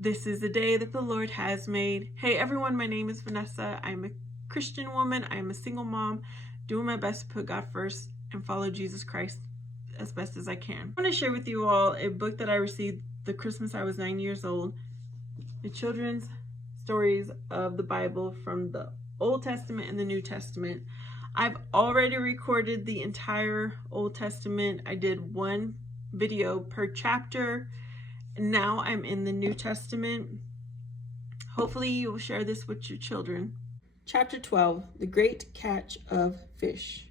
This is the day that the Lord has made. Hey everyone, my name is Vanessa. I'm a Christian woman. I'm a single mom, doing my best to put God first and follow Jesus Christ as best as I can. I want to share with you all a book that I received the Christmas I was 9 years old. The children's stories of the Bible from the Old Testament and the New Testament. I've already recorded the entire Old Testament. I did one video per chapter. Now I'm in the New Testament. Hopefully you will share this with your children. Chapter 12, the great catch of fish.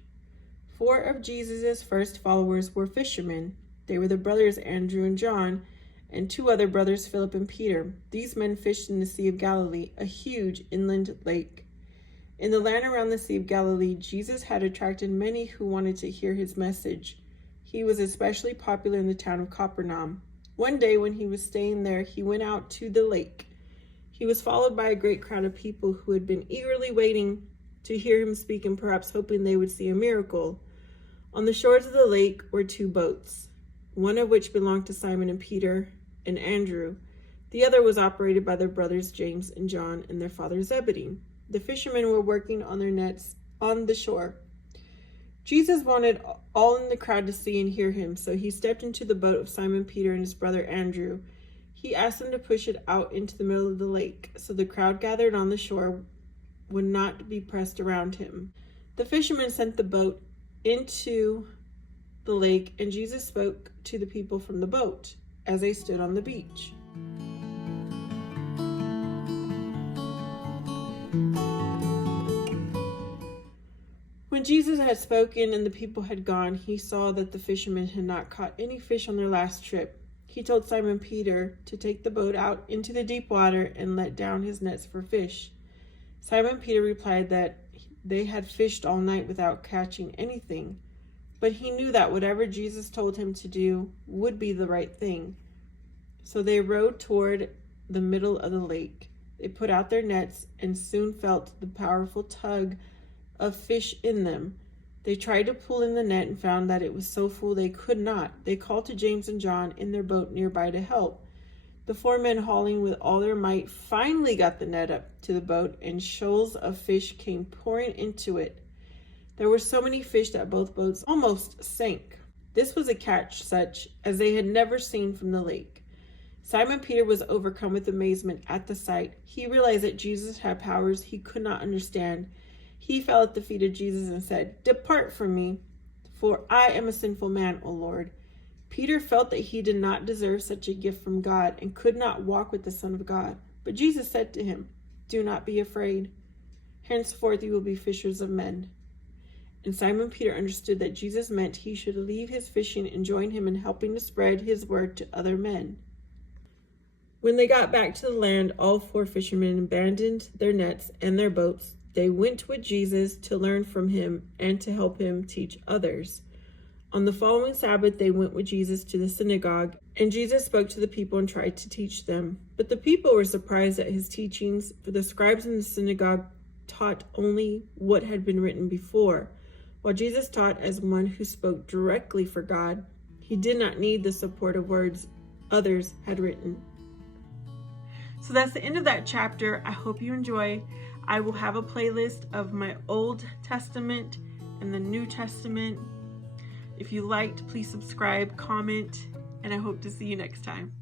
4 of Jesus' first followers were fishermen. They were the brothers Andrew and John, and 2 other brothers, Philip and Peter. These men fished in the Sea of Galilee, a huge inland lake. In the land around the Sea of Galilee, Jesus had attracted many who wanted to hear his message. He was especially popular in the town of Capernaum. One day when he was staying there, he went out to the lake. He was followed by a great crowd of people who had been eagerly waiting to hear him speak and perhaps hoping they would see a miracle. On the shores of the lake were 2 boats, one of which belonged to Simon and Peter and Andrew. The other was operated by their brothers James and John and their father Zebedee. The fishermen were working on their nets on the shore. Jesus wanted all in the crowd to see and hear him, so he stepped into the boat of Simon Peter and his brother Andrew. He asked them to push it out into the middle of the lake, so the crowd gathered on the shore would not be pressed around him. The fishermen sent the boat into the lake, and Jesus spoke to the people from the boat as they stood on the beach. When Jesus had spoken and the people had gone, he saw that the fishermen had not caught any fish on their last trip. He told Simon Peter to take the boat out into the deep water and let down his nets for fish. Simon Peter replied that they had fished all night without catching anything, but he knew that whatever Jesus told him to do would be the right thing. So they rowed toward the middle of the lake. They put out their nets and soon felt the powerful tug of fish in them. They tried to pull in the net and found that it was so full they could not. They called to James and John in their boat nearby to help. The 4 men, hauling with all their might, finally got the net up to the boat, and shoals of fish came pouring into it. There were so many fish that both boats almost sank. This was a catch such as they had never seen from the lake. Simon Peter was overcome with amazement at the sight. He realized that Jesus had powers he could not understand. He fell at the feet of Jesus and said, "Depart from me, for I am a sinful man, O Lord." Peter felt that he did not deserve such a gift from God and could not walk with the Son of God. But Jesus said to him, "Do not be afraid. Henceforth you will be fishers of men." And Simon Peter understood that Jesus meant he should leave his fishing and join him in helping to spread his word to other men. When they got back to the land, all 4 fishermen abandoned their nets and their boats. They went with Jesus to learn from him and to help him teach others. On the following Sabbath, they went with Jesus to the synagogue, and Jesus spoke to the people and tried to teach them. But the people were surprised at his teachings, for the scribes in the synagogue taught only what had been written before, while Jesus taught as one who spoke directly for God. He did not need the support of words others had written. So that's the end of that chapter. I hope you enjoy. I will have a playlist of my Old Testament and the New Testament. If you liked, please subscribe, comment, and I hope to see you next time.